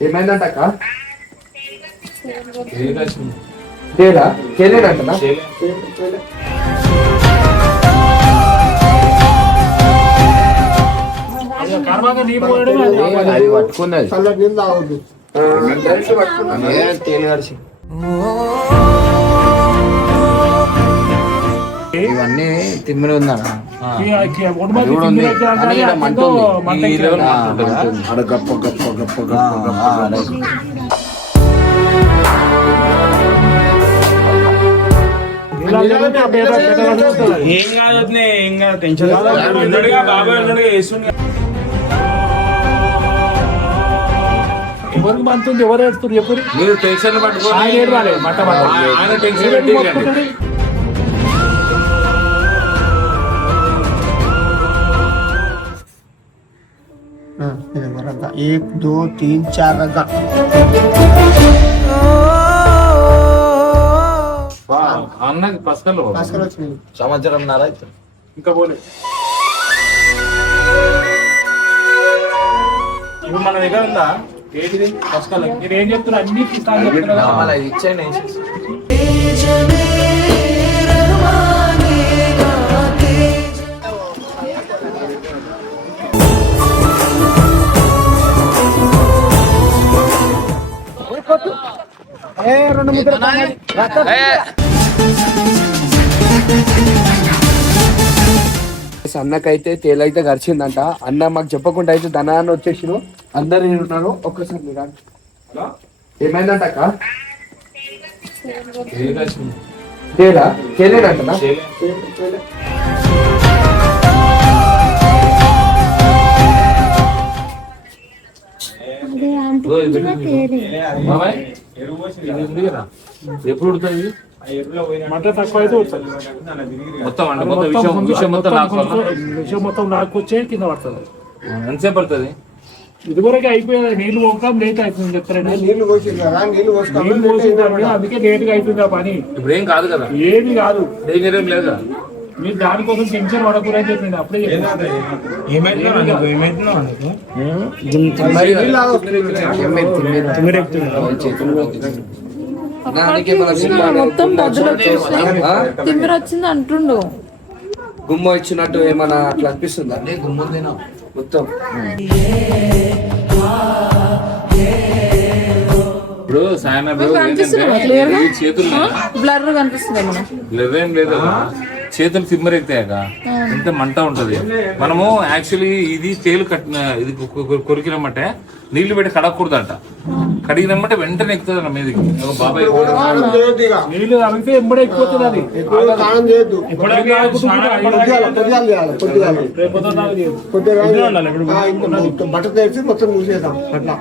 ఏమైందంట అక్క? చేయలేదంటనా? అది పట్టుకున్నది తేలి కడిచి ఇవన్నీ తిమ్మిడి ఉందా గప్ప గప్ప గప్ప గప్ప ఏం కాదు ఏం కాదు టెన్షన్ ఉన్నాడుగా బాబాయ్ ఉన్నాడుగా వేస్తుండే ఎవరికి మంతుంది ఎవరు వేస్తారు చెప్పు మీరు టెన్షన్ పట్టుకోవాలి ఆయన టెన్షన్ పెట్టి 1 2 3 4 रगा అన్నకి పసకలు సంవత్సరం నారా ఇంకా పోలే ఇప్పుడు మన దగ్గర ఉందా ఏంటిది పసకలు మీరు ఏం చెప్తున్నారు అన్ని ఇచ్చేయండి అన్నకైతే తేలైతే గడిచిందంట. అన్న మాకు చెప్పకుండా అయితే ధనాన్ని వచ్చేసి అందరు ఉన్నారు. ఒక్కసారి మీరు ఏమైందంట అక్క? చేయలేదంటనా? ఎప్పుడు ఉడుతుంది మంట తక్కువ అయితే మొత్తం అంటే మొత్తం విషయం మొత్తం నాకొచ్చే కింద పడుతుంది. ఎంతసేపు పడుతుంది? ఇదివరకు అయిపోయింది. నీళ్లు పోకం లేట్ అవుతుంది చెప్తారండి. నీళ్లు పోసింది అందుకే లేట్గా అవుతుంది ఆ పని. ఇప్పుడు ఏం కాదు కదా, ఏమి కాదు, డేంజర్ ఏం లేదా. మీరు దానికోసం టెన్షన్ పడకూడదని చెప్పింది. అప్పుడే మొత్తం తిమ్మిరి వచ్చింది అంటుండు. గుమ్మ ఇచ్చినట్టు ఏమన్నా అట్లా అనిపిస్తుందా? మొత్తం ఇప్పుడు సాయన చేతులు బ్లర్ కనిపిస్తుంది. బ్లర్ ఏం లేదు, చేతులు తిమ్మరెత్తాక ఎంత మంట ఉంటది. మనము యాక్చువల్లీ ఇది తేలు కట్టిన ఇది కొరికినమంటే నీళ్లు పెట్టి కడగకూడదంట. కడిగినమంటే వెంటనే ఎక్కుతుంది అన్న మీదకి. బాబాయ్ నీళ్ళు అడిగితే ఎంబడే ఎక్కుతుంది. అది బట్ట తెచ్చి మొత్తం మూసేద్దాం అట్లా.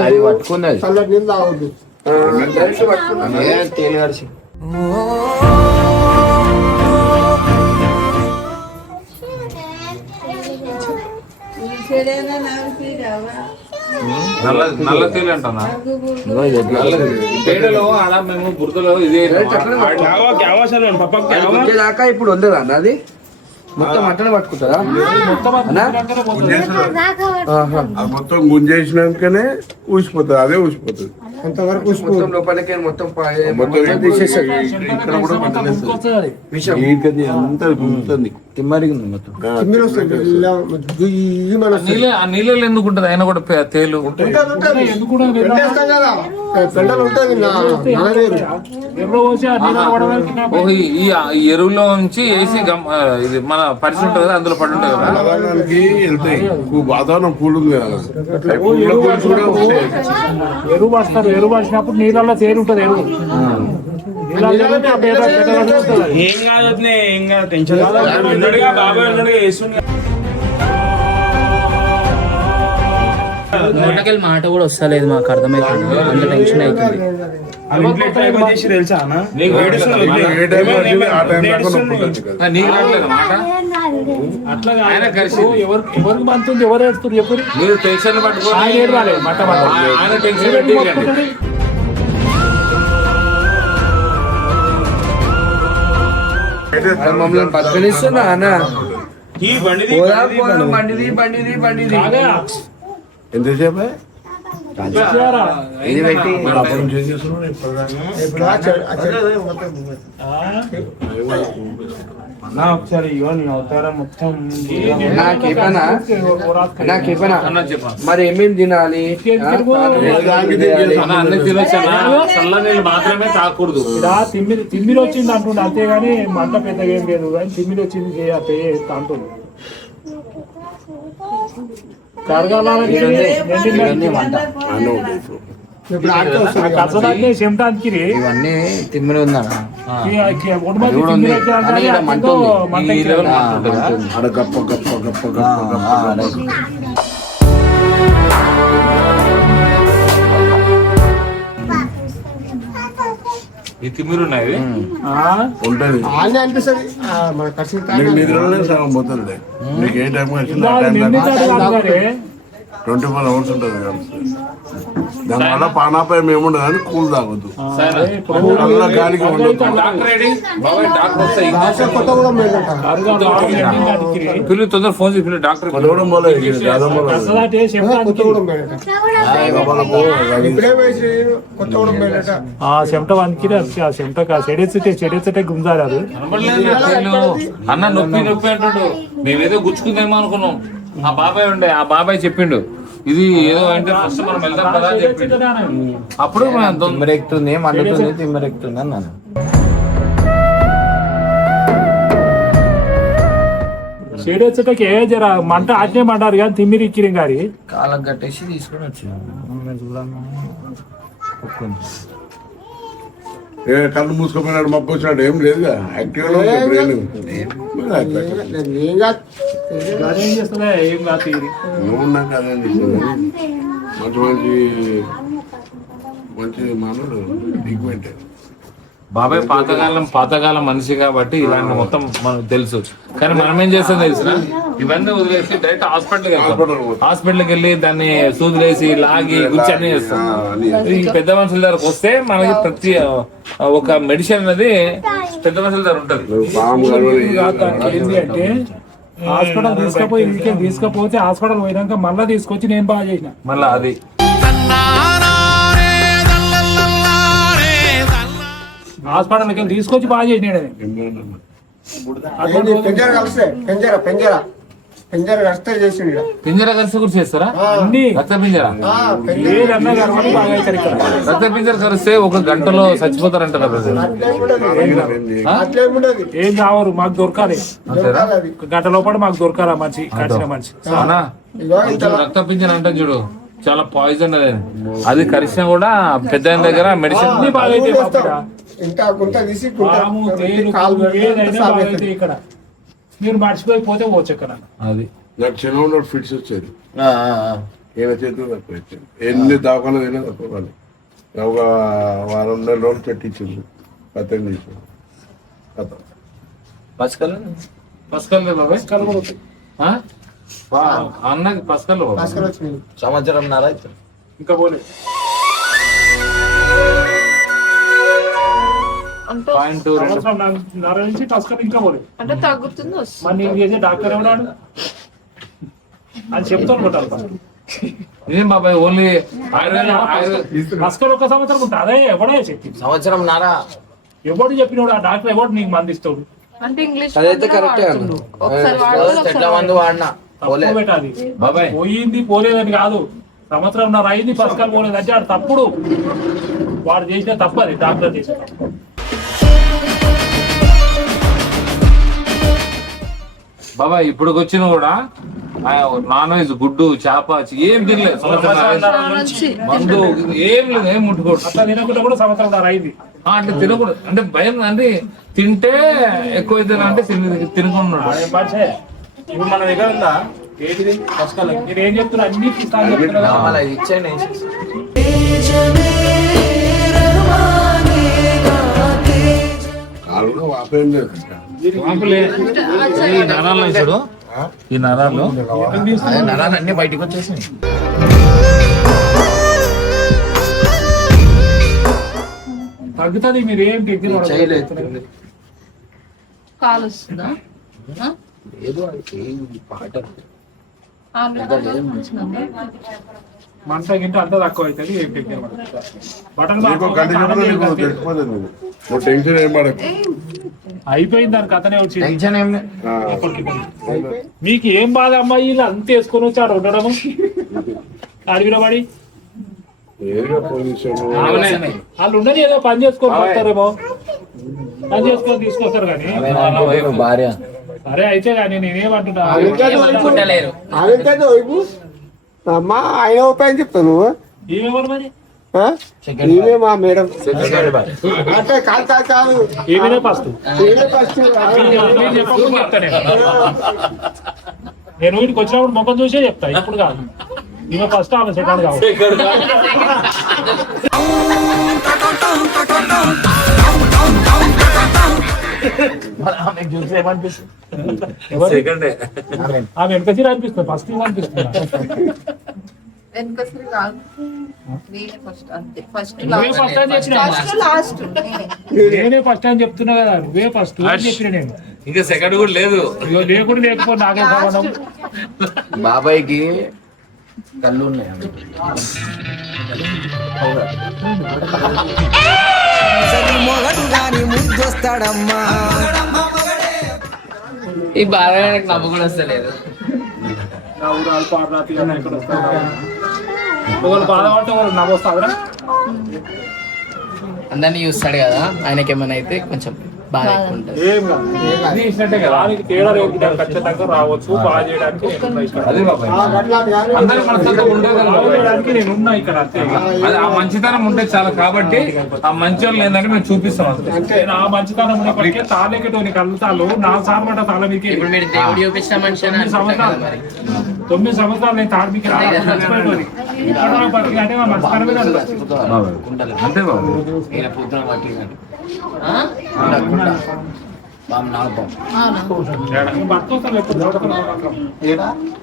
అది పట్టుకున్నది చల్ల నీళ్ళు తాగొద్దు. తేలి కడిచి నల్ల తేలి అంటున్నా. తేడలో ఆడ మేము బురదలో ఇదే దాకా ఇప్పుడు ఉండదు అన్న. అది మొత్తం అట్టనే పట్టుకుంటారా? మొత్తం గుంజేసినాకనే ఊసిపోతుంది, అదే ఊసిపోతుంది. అంతవరకు మొత్తం లోపలికి మొత్తం ఇక్కడ కూడా అంతా గుంజుతుంది, తిమ్మరిగింది మొత్తం. నీళ్ళు ఎందుకు ఉంటుంది? అయినా కూడా తేలు ఈ ఎరువులో నుంచి వేసి ఇది మన పరిస్థితి ఉంటుంది కదా, అందులో పడి ఉంటుంది కదా. వెళ్తాయి. వాతావరణం కూలింది కదా, ఎరువు పడతారు. ఎరువు పడినప్పుడు నీళ్ళల్లో తేలి ఉంటుంది. ఎరువు ఏం కాదు ఏం కాదు టెన్షన్ ఉన్నాడుగా బాబాయ్ ఉన్నాడుగా వేస్తుండే. నోటకెళ్ళి మాట కూడా వస్తలేదు, మాకు అర్థమవుతుంది. అంత టెన్షన్ అవుతుంది. తెలుసా అట్లా ఎవరికి మంతుంది ఎవరు వేస్తారు చెప్పు. మీరు టెన్షన్ పట్టుకోవాలి. ఆయన టెన్షన్ పెట్టి మరి మమ్మల్ని బతకనిస్తున్నా అన్న పోదాం బండిది ఎంతసేపు ఇది పెట్టి ఒకసారి అవతారం మొత్తం నాకేపనా అన్న చెప్పా మరి ఏమేమి తినాలి అన్న అన్ని తినొచ్చా చల్ల నీళ్ళు మాత్రమే తాగకూడదు తిమ్మిరి వచ్చింది అంటుండే అంతేగాని మంట పెద్దగా ఏం లేదు కానీ తిమ్మిరి వచ్చింది అంటుంది కసదాన్ని చెమటానికి ఇవన్నీ తిమ్మిరి ఉందన్న ఆడ గప్ప గప్ప గప్ప గప్ప ఈ తిమ్మిరి ఉన్నాయి ఉంటుంది అనిపిస్తుంది మన ఖర్చు నీకు నిద్రలోనే సగం పోతుంది నీకు ఏ టైం వచ్చింది ఆ టైం దాకా 24 hours ఉంటుంది దానివల్ల పానాపాయం ఏముండదు కానీ కూల్ తాగొద్దు అల్ల గాలికి ఉండదు పిల్లలు తొందర ఫోన్ చేసి పిల్లలు డాక్టర్ కొత్తగూడెం పోలే జాదం పోలే చెమట వనికి చెమట చెడెచ్చటే గుంజారు అది అన్న నొప్పి నొప్పి అంటాడు మేమేదో గుచ్చుకుందేమో అనుకున్నాం ఆ బాబాయ్ ఉండే ఆ బాబాయ్ చెప్పిండు ఇది ఏదో అంటే ఫస్ట్ మనం వెళ్తాం కదా అని చెప్పిండు అప్పుడు తిమ్మిరెక్కుతుంది మండుతుంది తిమ్మిరెక్కుతుంది అన్నాను చెడెచ్చటకి ఏ జర మంట అట్నే మంటారు కానీ తిమ్మిరి ఇక్కిరి గారి కాళ్ళకు కట్టేసి తీసుకొని వచ్చాను చూడమ్మా కళ్ళు మూసుకుపోయినాడు మబ్బు వచ్చినాడు ఏం లేదుగా యాక్టివ్గా బ్రెయిన్ ఏం చేస్తుందా ఏం కాదు తీరి ఏమున్నా కదండి మంచి మంచి మానవుడు ట్రీట్మెంట్ బాబాయ్ పాతకాలం మనిషి కాబట్టి ఇలాంటి మొత్తం మనకు తెలుసు కానీ మనం ఏం చేస్తాం తెలిసిన ఇవన్నీ వదిలేసి డైరెక్ట్ హాస్పిటల్కి వెళ్ళి దాన్ని సూదులేసి లాగి గుచ్చి అన్ని చేస్తాం ఈ పెద్ద మనుషుల దగ్గరకు వస్తే మనకి ప్రతి ఒక మెడిసిన్ అనేది పెద్ద మనుషుల దగ్గర ఉంటది ఏంటి అంటే హాస్పిటల్ తీసుకపోతే హాస్పిటల్ పోయినాక మళ్ళీ తీసుకొచ్చి నేను బాగా చేసిన మళ్ళీ అది హాస్పిటల్కి వెళ్ళి తీసుకొచ్చి బాగా చేసినాడు పెంజర కలిస్తే చేసిండు పింజర కలిసి కూడా చేస్తారా అన్ని రక్త పింజర ఏదన్నా కలవని బాగా అవుతారు ఇక్కడ రక్త పింజర కలిస్తే 1 గంటలో చచ్చిపోతారంట కదా ఏం కావరు మాకు దొరకాలి గంట లోపల మాకు దొరకాలా మంచి కరిచిన మంచి అవునా రక్త పింజర అంటే చూడు చాలా పాయిజన్ అది కరిచినా కూడా పెద్ద దగ్గర మెడిసిన్ బాగా అయితే బాబురా. ఇంకా గుంట తీసి పాము, తేలు, ఏదైనా బాగా అయితే ఇక్కడ మీరు మర్చిపోయిపోతే పోవచ్చు ఇక్కడ అది నాకు చిన్న ఫిట్స్ వచ్చేది ఏమైనా చేతులు తక్కువ వచ్చేది ఎన్ని దాఖలు అయినా తక్కువ ఒక వారం నెల రోజులు పెట్టించింది పత్తం తీసింది పసుకల్ బాబాయ్ అన్నకి పసుకల్ సంవత్సరం ఇంకా పోలే అంటే నర నుంచి టస్కర్ ఇంకా పోలే అంటే తగ్గుతుంది మరి నేను చేసే డాక్టర్ ఎవడాడు అని చెప్తాను కొట్టాలి ఏం బాబాయ్ ఓన్లీ టస్కర్ 1 సంవత్సరం ఉంటుంది అదే ఎవడే చెప్పింది సంవత్సరం నారా ఎవడు చెప్పినోడు ఆ డాక్టర్ ఎవడు నీకు మంది ఇస్తాడు అంటే ఇంగ్లీష్ అదైతే కరెక్టే ఒకసారి చెట్ల మందు వాడినా తప్పు పెట్టాలి బాబాయ్ పోయింది పోలేదని కాదు సంవత్సరం అయింది పథకాలు పోలేదంటే అది తప్పుడు వాడు చేసిన తప్పది డాక్టర్ చేసిన బాబాయ్ ఇప్పుడు వచ్చిన కూడా నాన్ వెజ్ గుడ్డు చేప ఏం తినలేదు మందు ఏం లేదు ఏం ముట్టుకోడు అట్లా తినకుండా కూడా సంవత్సరం అయింది అంటే తినకూడదు అంటే భయం అంటే తింటే ఎక్కువ అవుతుంది అంటే తినకున్నాడు ఇప్పుడు మన దగ్గర ఉందా ఏంటిది పథకాలు మీరు ఏం చెప్తున్నా అన్ని పుస్తకాలు చెప్తున్నా ఇచ్చేయండి కాళ్ళు వాపేం లేదు ఈ నరాలు చూడు ఈ నరాలు నరాలన్నీ బయటకు వచ్చేసాయి తగ్గుతుంది మీరు ఏం చేయలేదు కాల్ వస్తుందా? ఏదో పాట మంట గింట అంతా తక్కువ అవుతుంది. ఏం టెన్షన్ పడదు. బటన్ నీకు కంటిన్యూ నీకు తెలిసిపోతుంది నువ్వు టెన్షన్ ఏం పడకు. అయిపోయింది దానికి అతనే వచ్చింది. టెన్షన్ ఏం ఆ, మీకు ఏం బాధ అమ్మాయి ఇలా అంత వేసుకొని వచ్చి ఆడ ఉండడము అడిగినవాడి ఏదో పొజిషన్ వాళ్ళు ఉండని ఏదో పని చేసుకొని వస్తారేమో, పని చేసుకొని తీసుకొస్తారు కానీ భార్య సరే అయితే కానీ నేనేమంటున్నా కొట్టలేరు. ఆమె వైపు అమ్మా ఆయన ఉపాయం చెప్తావు నువ్వు. ఏమేమో మరి ఆ? ఈమె మా మేడం అంటే కాదు కాదు కాదు ఏమైనా ఫస్ట్ ఈమె ఫస్ట్. నేను చెప్పకుండా చెప్తా నేను వీటికి వచ్చినప్పుడు ముఖం చూసే చెప్తా, ఇప్పుడు కాదు. ఈమె ఫస్ట్ ఆమె సెకండ్ కావాలి. ఆమె వెనక సీర అనిపిస్తుంది, ఫస్ట్ అనిపిస్తుంది. వెనకసరి కాదు, నేనే ఫస్ట్. అంతే ఫస్ట్ నువ్వే ఫస్ట్ అని చెప్పినా, ఫస్ట్ లాస్ట్ నేనే ఫస్ట్ అని చెప్తున్నా కదా, నువ్వే ఫస్ట్ అని చెప్పిన నేను. ఇంకా సెకండ్ కూడా లేదు. ఇగో లేకుండా లేకపోతే నాకే సంబంధం. బాబాయ్కి కళ్ళు ఉన్నాయి. ఈ బాధ నాకు నవ్వు కూడా వస్తలేదు. నా ఊరు ఆల్పా రాత్రి ఇక్కడ వస్తాను. ఒకళ్ళు బాధపడితే ఒకళ్ళు నవ్వొస్తారా? అందరినీ చూస్తాడు కదా, ఆయనకి ఏమైనా అయితే కొంచెం బాధ ఎక్కువ ఉంటుంది. ఏం కాదు, అన్ని ఇచ్చినట్టే కదా. దానికి తేడా లేదు, ఖచ్చితంగా రావచ్చు. బాగా చేయడానికి నేనున్నా ఇక్కడ. అదే బాబాయ్, అందరి మనస్తత్వం ఉండదు కదా బాగా బాబాయ్. చేయడానికి నేనున్నా ఇక్కడ అంతే. అది ఆ మంచితనం ఉంటే చాలు. కాబట్టి ఆ మంచి వాళ్ళు ఏంటంటే మేము చూపిస్తాం అంతే. నేను ఆ మంచితనం ఉన్నప్పటికీ తాళెక్కటోని కలుతాలు నా సార్మట తాళ మీకు ఇప్పుడు మీరు దేవుడు చూపించిన మనిషి అని అనుకుంటారు కదా మరి. 9 సంవత్సరాలు నేను తాడికి మర్చిపోయేటోని. ఇక్కడ నాకు బతికి అంటే మా మంచితనం మీద ఉంటుంది. అంతే బాబు. ఈయన పొద్దున పట్టి ఆ? నేను పట్టుకొస్తాను ఎప్పుడు దొరకదు.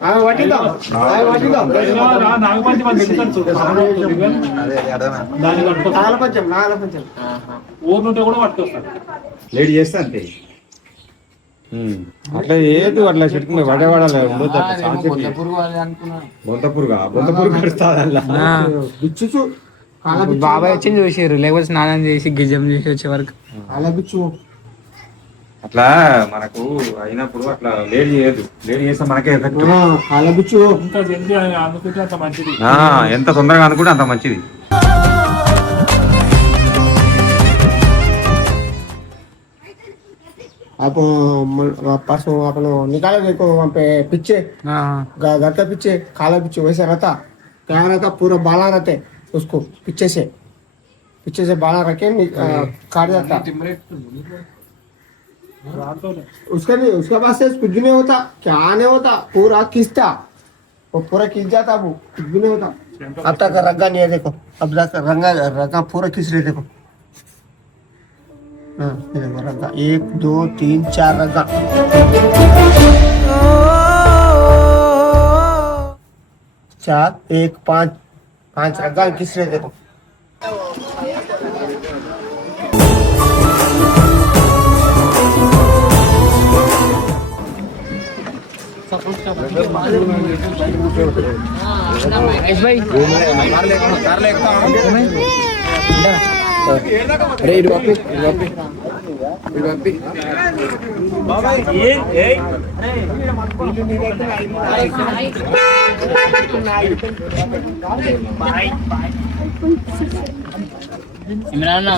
ఆమె పట్టిద్దాం ఆమె పట్టిద్దాం. నాగపంచి మనం తెలుసు దాన్ని పట్టుకొస్తాను. నాగపంచం నాగపంచం ఊరు నుండి కూడా పట్టుకొస్తాను. లేట్ చేస్తా అంతే. అట్లా ఏదు అట్లా చెట్టుకుని పడేవాడాలి ఉండొద్దు. అట్లా బొంతపురుగా కడుస్తుంది అలా. బిచ్చుచు బాబాయ్ వచ్చి చూసారు, లేకపోతే స్నానం చేసి గిజం చేసి వచ్చే వరకు అలా బిచ్చు. అట్లా మనకు అయినప్పుడు అట్లా లేట్ చేయదు. లేట్ చేస్తే మనకే ఎఫెక్ట్. అలా బిచ్చు. ఇంకా జల్దీ అనుకుంటే అంత మంచిది. ఎంత తొందరగా అనుకుంటే అంత మంచిది. आप परसों अपने निकाले देखो वहाँ पे पीछे घर के पीछे काला पीछे वैसे रहता क्या रहता पूरा बाला रहते उसको पीछे से बाला रख के काट जाता उसका नहीं उसके पास से कुछ भी नहीं होता क्या नहीं होता पूरा खींचता वो पूरा खींच जाता वो कुछ भी नहीं होता अब तक रंगा नहीं है देखो अब तक रंगा पूरा खींच रहे देखो हाँ ये देखो रंगा 1 2 3 4 रंगा 4 1 5 रंगा खींच रहे देखो అరే ఇటు పంపి ఇమ్రాన్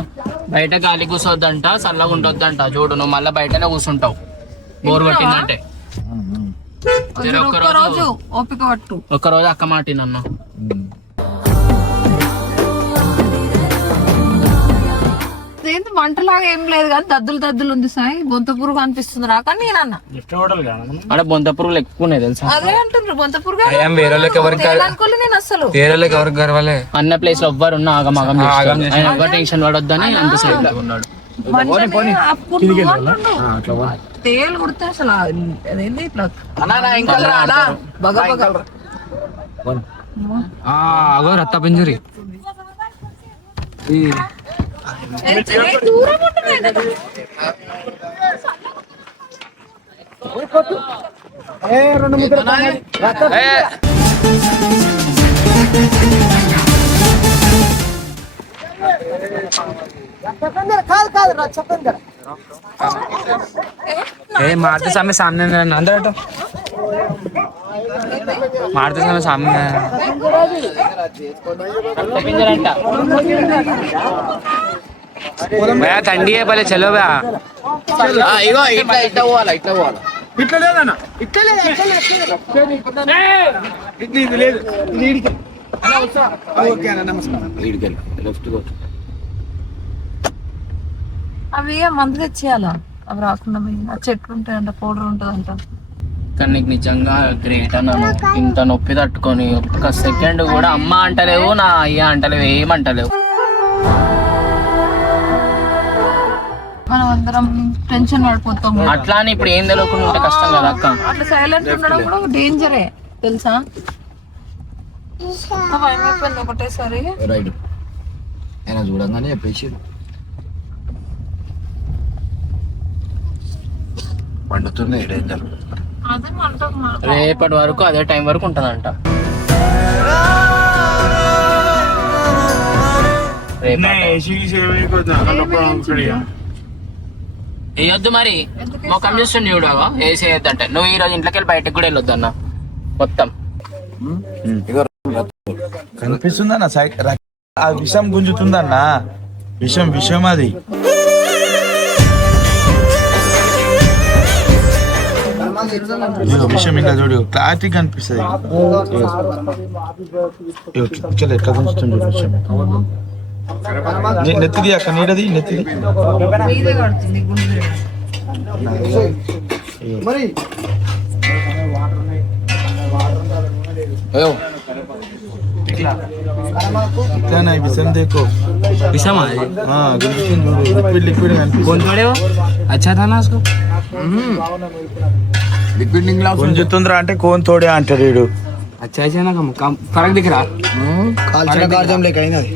బయట గాలి కూర్చోద్దంట, చల్లగా ఉండొద్దంట. చూడు నువ్వు మళ్ళీ బయటనే కూర్చుంటావు బోర్ కొట్టిందంటే. ఒక్కరోజు ఓపిక పట్టు. ఒక్కరోజు అక్క మాట నన్ను ఏంటి మంటలాగా ఏం లేదు కానీ దద్దులు ఉంది సాయి. బొంత పురుగు అనిపిస్తుంది రా. కానీ నేను అన్న అక్కడ బొంత పురుగులు ఎక్కువ ఉన్నాయి తెలుసా. అదే అంటుండ్రు బొంత పురుగు అనుకోలే నేను అసలు. అన్న ప్లేస్ లో ఎవ్వరు ఉన్నా ఆగమాగం చేస్తాడు. ఆయన ఎవ్వరు టెన్షన్ పడొద్దని అంత ఉన్నాడు. తేలు కుడితే అసలు అదేంటి ఇట్లా రక్త పింజరి దూరం ఉంటుంది. मारते समय सामने अंदर हटो मारते समय सामने भैया ठंडी है पहले चलो भैया ఇగో ఇట్లా పోవాలా ఇట్లా పోవాలా ఇట్లా లేదన్న ఇట్లా లేదు అవి మందు తెచ్చేయాలా అవి రాకుండా పోయి. ఆ చెట్లు ఉంటాయంట, పౌడర్ ఉంటుందంట. కానీ నీకు నిజంగా గ్రేట్ అన్నాను. ఇంత నొప్పి తట్టుకొని ఒక్క సెకండ్ కూడా అమ్మ అంటలేవు, నా అయ్య అంటలేవు, ఏమంటలేవు. మనం అందరం టెన్షన్ పడిపోతాం. అట్లా అని ఇప్పుడు ఏం తెలియకుండా ఉంటే కష్టం కదా అక్క. అట్లా సైలెంట్ ఉండడం కూడా డేంజరే తెలుసా. భయం అయిపోయింది ఒకటేసారి. రైట్ ఆయన చూడంగానే చెప్పేసి పండుతుంది డేంజర్. అదే అంటాం. రేపటి వరకు అదే టైం వరకు ఉంటుందంట. వేయొద్దు మరి మొక్కం చూస్తుండే చూడవా వేసేయద్దు అంటే. నువ్వు ఈ రోజు ఇంట్లోకి వెళ్ళి బయటకు కూడా వెళ్ళొద్దు అన్న మొత్తం. కనిపిస్తుందన్న ఆ విషం గుంజుతుందన్న. విషం అది. విషయం ఇంకా చూడు క్లారిటీ కనిపిస్తుంది. ఎట్లా గుంజుతుంది విషయం. నెత్తిది అక్క నీడది నెత్తిది. మీదే కడుతుంది గుండె. ఇట్లానే విషం దేకో. విషమా లిక్విడ్ లిక్విడ్ కనిపిస్తుంది. లిక్విడ్ నింగ్లా గుంజుతుందిరా అంటే కోన్ తోడే అంటాడు వీడు. ఫరక్ దిఖరా కాల్చిన కార్యం లేక అయినది.